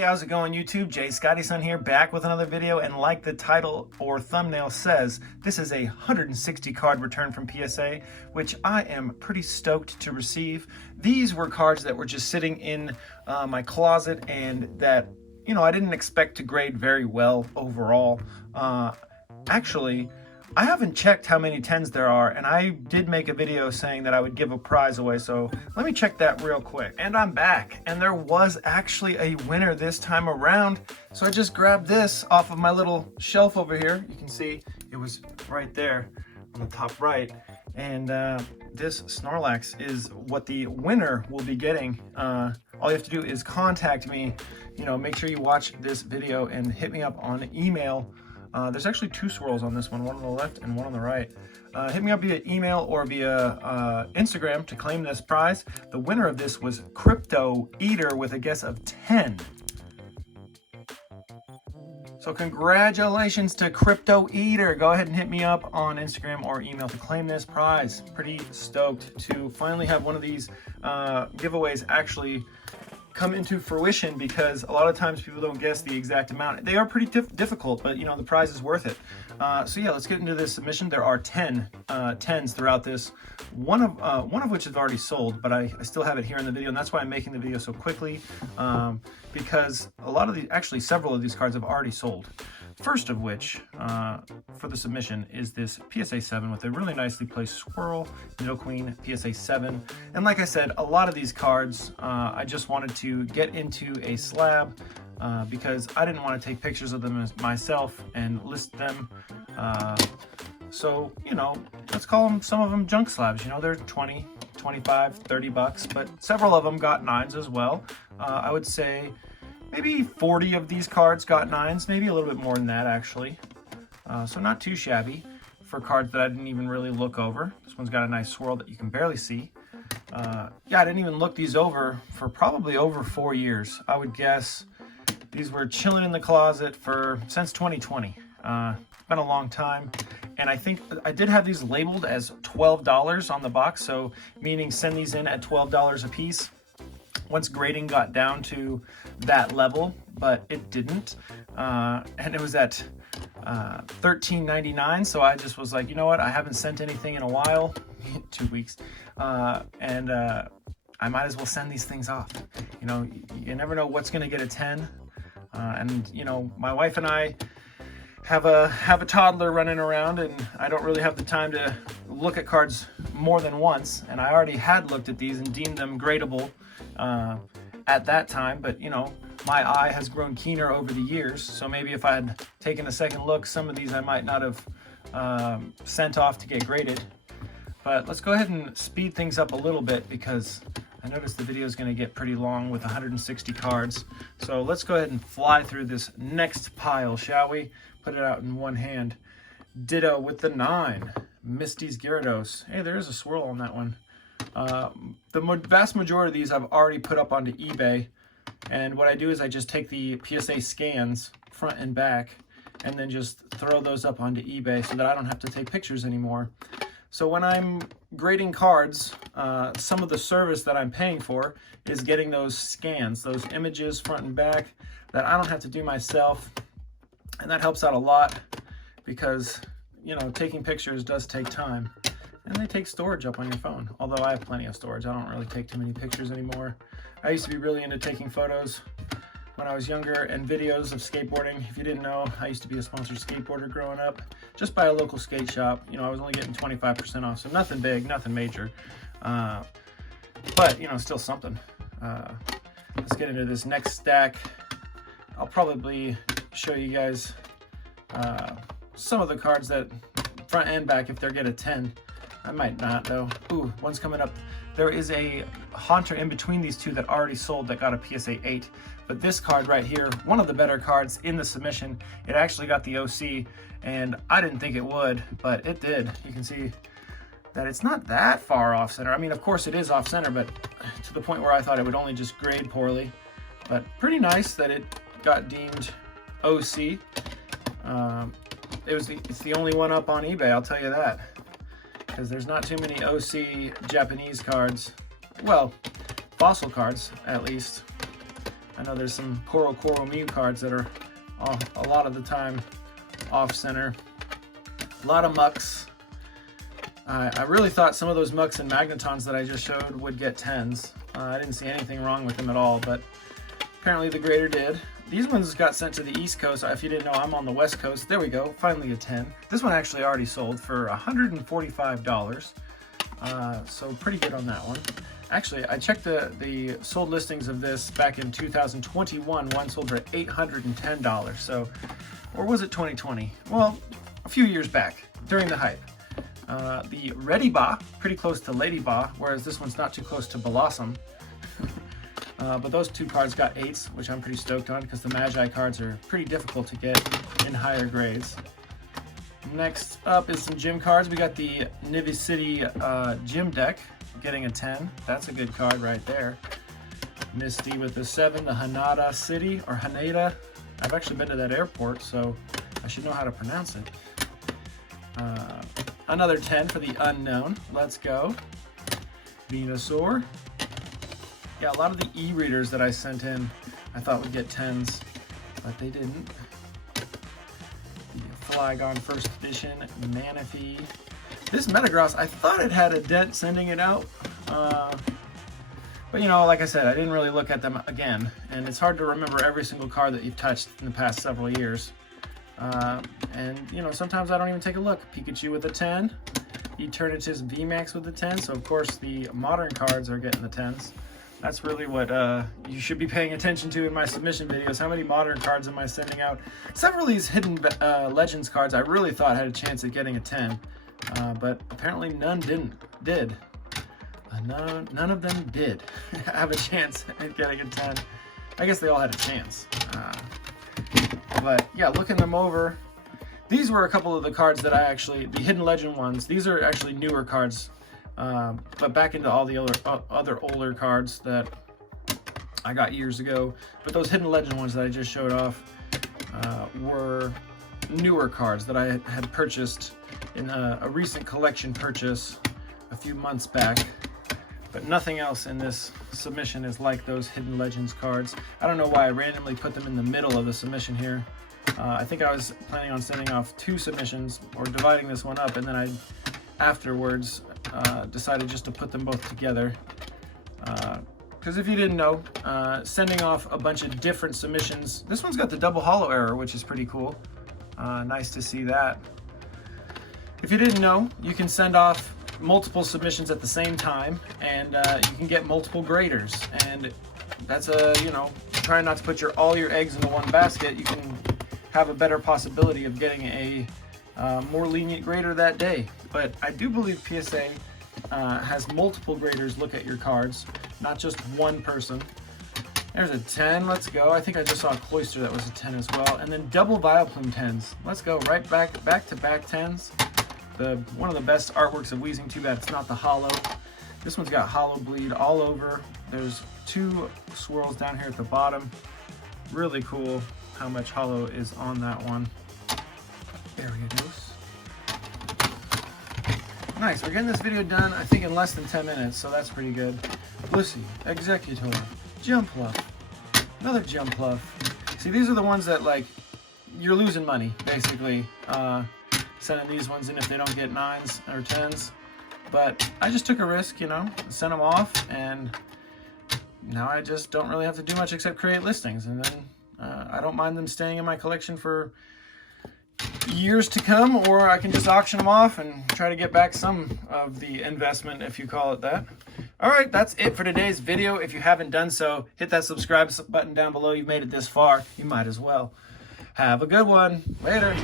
Hey, how's it going, YouTube? Jay Scotty Son here, back with another video, and like the title or thumbnail says, this is a 160 card return from PSA, which I am pretty stoked to receive. These were cards that were just sitting in my closet and that, you know, I didn't expect to grade very well overall. Actually, I haven't checked how many 10s there are, and I did make a video saying that I would give a prize away, so let me check that real quick. And I'm back, and there was actually a winner this time around, so I just grabbed this off of my little shelf over here. You can see it was right there on the top right, and this Snorlax is what the winner will be getting. All you have to do is contact me, you know, make sure you watch this video and hit me up on email. There's actually two swirls on this one on the left and one on the right. Hit me up via email or via Instagram to claim this prize. The winner of this was Crypto Eater with a guess of 10. So congratulations to Crypto Eater. Go ahead and hit me up on Instagram or email to claim this prize. Pretty stoked to finally have one of these giveaways actually come into fruition, because a lot of times people don't guess the exact amount. They are pretty difficult, but you know, the prize is worth it. So yeah, let's get into this submission. There are 10 10s throughout this, one of which is already sold, but I still have it here in the video, and that's why I'm making the video so quickly, because a lot of these, actually several of these cards have already sold. First of which, for the submission, is this PSA 7 with a really nicely placed swirl, Nidoqueen PSA 7. And like I said, a lot of these cards, I just wanted to get into a slab because I didn't want to take pictures of them myself and list them. So, you know, let's call them, some of them junk slabs. You know, they're 20, 25, 30 bucks, but several of them got 9s as well. I would say maybe 40 of these cards got 9s, maybe a little bit more than that actually. So not too shabby for cards that I didn't even really look over. This one's got a nice swirl that you can barely see. Yeah, I didn't even look these over for probably over 4 years. I would guess these were chilling in the closet since 2020. It's been a long time. And I think I did have these labeled as $12 on the box, so meaning send these in at $12 a piece once grading got down to that level, but it didn't. And it was at $13.99, so I just was like, you know what, I haven't sent anything in a while, 2 weeks, and I might as well send these things off. You know, you never know what's gonna get a 10, and you know, my wife and I have a toddler running around, and I don't really have the time to look at cards more than once, and I already had looked at these and deemed them gradable at that time, but you know, my eye has grown keener over the years, so maybe if I had taken a second look, some of these I might not have sent off to get graded. But let's go ahead and speed things up a little bit, because I noticed the video is going to get pretty long with 160 cards. So let's go ahead and fly through this next pile, shall we? Put it out in one hand. Ditto with the 9, Misty's Gyarados. Hey, there is a swirl on that one. The vast majority of these I've already put up onto eBay, and what I do is I just take the PSA scans front and back and then just throw those up onto eBay so that I don't have to take pictures anymore. So when I'm grading cards, some of the service that I'm paying for is getting those scans, those images front and back, that I don't have to do myself, and that helps out a lot because, you know, taking pictures does take time. And they take storage up on your phone, although I have plenty of storage. I don't really take too many pictures anymore. I used to be really into taking photos when I was younger, and videos of skateboarding. If you didn't know, I used to be a sponsored skateboarder growing up, just by a local skate shop. You know, I was only getting 25% off, so nothing big, nothing major. But, you know, still something. Let's get into this next stack. I'll probably show you guys some of the cards that front and back if they get a 10. I might not though. Ooh, one's coming up. There is a Haunter in between these two that already sold that got a PSA 8. But this card right here, one of the better cards in the submission, it actually got the OC, and I didn't think it would, but it did. You can see that it's not that far off center. I mean, of course it is off center, but to the point where I thought it would only just grade poorly. But pretty nice that it got deemed OC. It's the only one up on eBay, I'll tell you that, because there's not too many OC Japanese cards. Well, fossil cards, at least. I know there's some Coral Mew cards that are a lot of the time off center. A lot of mucks. I really thought some of those mucks and magnetons that I just showed would get 10s. I didn't see anything wrong with them at all, but apparently the grader did. These ones got sent to the East Coast. If you didn't know, I'm on the West Coast. There we go, finally a 10. This one actually already sold for $145. So pretty good on that one. Actually, I checked the sold listings of this back in 2021. One sold for $810. So, or was it 2020? Well, a few years back during the hype. The Ready Ba, pretty close to Lady Ba, whereas this one's not too close to Blossom. But those two cards got 8s, which I'm pretty stoked on because the Magi cards are pretty difficult to get in higher grades. Next up is some gym cards. We got the Nivi City gym deck getting a 10. That's a good card right there. Misty with the 7, the Hanada City, or Haneda. I've actually been to that airport, so I should know how to pronounce it. Another 10 for the unknown. Let's go. Venusaur. Yeah, a lot of the e-readers that I sent in I thought would get 10s, but they didn't. The Flygon First Edition, Manaphy. This Metagross, I thought it had a dent sending it out. But you know, like I said, I didn't really look at them again, and it's hard to remember every single card that you've touched in the past several years. And you know, sometimes I don't even take a look. Pikachu with a 10, Eternatus VMAX with a 10, so of course the modern cards are getting the 10s. That's really what you should be paying attention to in my submission videos. How many modern cards am I sending out? Several of these hidden Legends cards I really thought had a chance at getting a 10, but apparently none did. None of them did have a chance at getting a 10. I guess they all had a chance. But yeah, looking them over, these were a couple of the cards that the Hidden Legend ones, these are actually newer cards, but back into all the other older cards that I got years ago. But those Hidden Legend ones that I just showed off were newer cards that I had purchased in a recent collection purchase a few months back. But nothing else in this submission is like those Hidden Legends cards. I don't know why I randomly put them in the middle of the submission here. I think I was planning on sending off 2 submissions or dividing this one up, and then I afterwards decided just to put them both together. Because if you didn't know, sending off a bunch of different submissions, this one's got the double holo error, which is pretty cool. Nice to see that. If you didn't know, you can send off multiple submissions at the same time, and you can get multiple graders, and that's you know, trying not to put all your eggs into one basket. You can have a better possibility of getting a more lenient grader that day. But I do believe PSA has multiple graders look at your cards, not just one person. There's a 10, let's go. I think I just saw a Cloyster that was a 10 as well, and then double Vileplume 10s. Let's go, right back to back 10s. One of the best artworks of Weezing, too bad it's not the holo. This one's got holo bleed all over. There's 2 swirls down here at the bottom. Really cool how much holo is on that one. There we go. Nice, we're getting this video done, I think, in less than 10 minutes, so that's pretty good. Blissey, Executor, Jumpluff, another Jumpluff. See, these are the ones that, like, you're losing money, basically. Sending these ones in if they don't get 9s or 10s, but I just took a risk, you know, sent them off, and now I just don't really have to do much except create listings, and then I don't mind them staying in my collection for years to come, or I can just auction them off and try to get back some of the investment, if you call it that. All right, that's it for today's video. If you haven't done so, hit that subscribe button down below. You've made it this far, you might as well. Have a good one. Later.